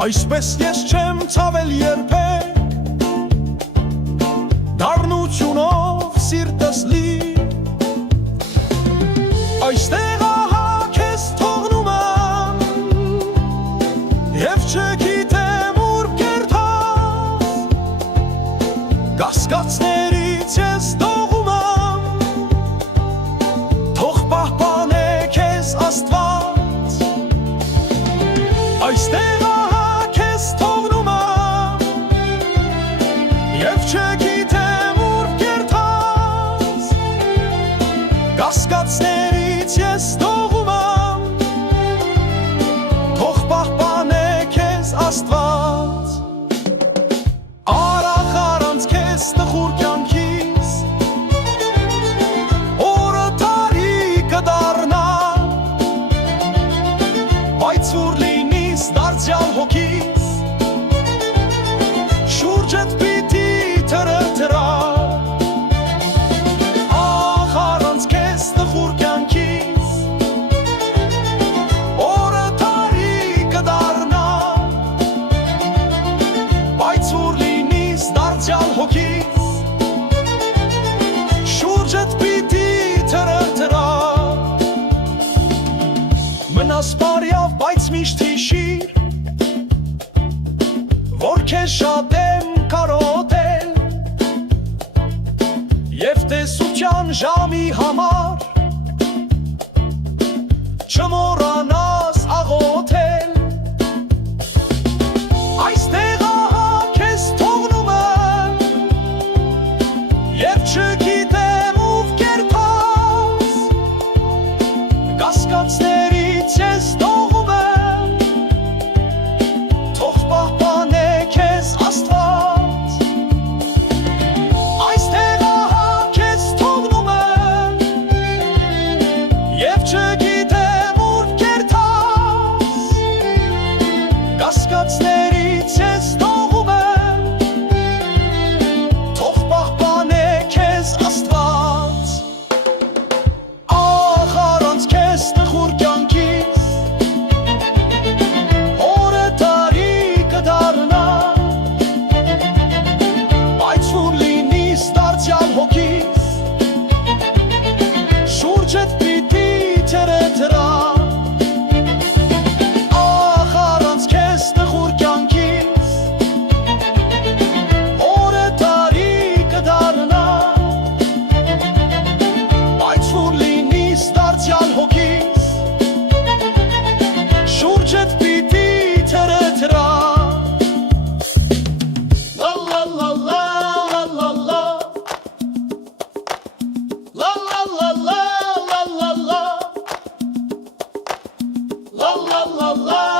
Այսպես ես չեմ ցավել երբեք, դառնությունով սիրտս լի, այստեղ ահա քեզ թողնում եմ, և չգիտեմ ուր կերտած, կասկածներից ես դողում եմ, թող պահպանե քեզ Աստված, այստեղ չգիտեմ ուր կերտած, կասկածներից ես դողում եմ, թող պահպանե քեզ Աստված, արախ առանց քեզ տխուր կյանքիս, օրը տարի կդառնա, բայց ուր լինիս դարձյալ հոգիս, շուրջդ պիտի թրթրա, ախ առանց քեզ տխուր կյանքիս, օրը տարի կդառնա, բայց ուր լինիս դարձյալ հոգիս, շուրջդ պիտի թրթրա, մնաս բարյավ, բայց միշտ հիշիր, որ քեզ շատ եմ կարոտել, և տեսության ժամի համար չմոռանաս աղոթել, այստեղ ահա քեզ թողնում եմ, և չգիտեմ ուր կերտած, կասկածներից ես դողում եմ, թող պահպանե քեզ Աստված, այստեղ չգիտեմ ուր կերտած, կասկածներից ես դողում եմ, թող պահպանե քեզ Աստված, ախ առանց քեզ տխուր կյանքիս, օրը տարի կդառնա, բայց ուր լինիս դարձյալ հոգիս, շուրջդ պիտի թրթրա, ախ առանց քեզ տխուր կյանքիս, օրը տարի կդառնա, բայց ուր լինիս դարձյալ հոգիս, շուրջդ պիտի թրթրա, լա լա լա լա լա լա լա լա լա լա La la la la